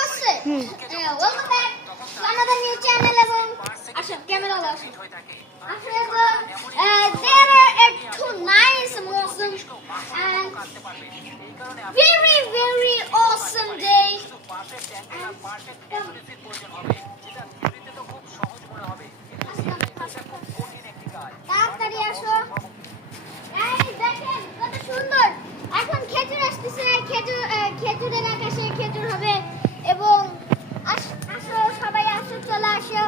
হচ্ছে welcome back to another new channel এবং আচ্ছা ক্যামেরা লাগা আসলে there are two nice awesome and very awesome day তাড়াতাড়ি আসো এই দেখেন কত সুন্দর এখন খেজুর আসতেছে খেজুরের আকাশে খেজুর হবে এবং আসো সবাই আসো চলে আসো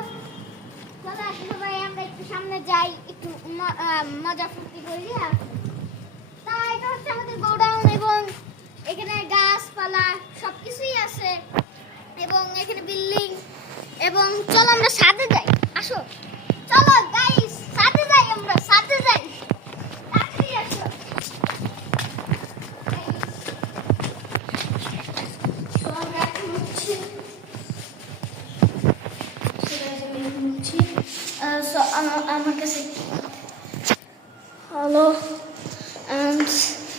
সবাই আমরা একটু সামনে যাই একটু মজা ফুর্তি করি তা এটা হচ্ছে আমাদের গোডাউন এবং এখানে গাছপালা সবকিছুই আছে এবং এখানে বিল্ডিং এবং চলো আমরা ছাদে যাই আসো চলো গাইস ছাদে যাই আমরা ছাদে যাই তাড়াতাড়ি আসো আমার কাছে হ্যালো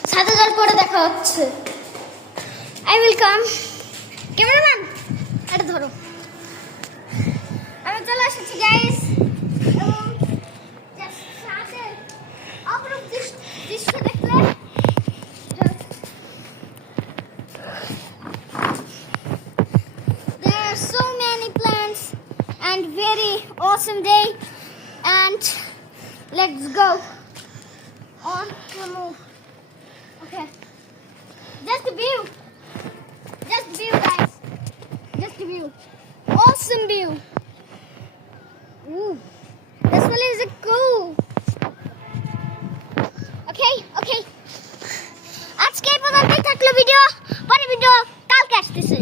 ছাদে যাওয়ার পরে দেখা হচ্ছে আই উইল কাম ক্যামেরাম্যান এটা ধরো আমি চলে এসেছি গাইস এবং ছাদের অপরূপ দৃশ্য দেখলে there are so many plants and very awesome day and let's go on the move okay just a view guys just a view awesome view ooh this one is cool okay আজকে এই পর্যন্তই থাকলো video পরে video কালকে আসতেছে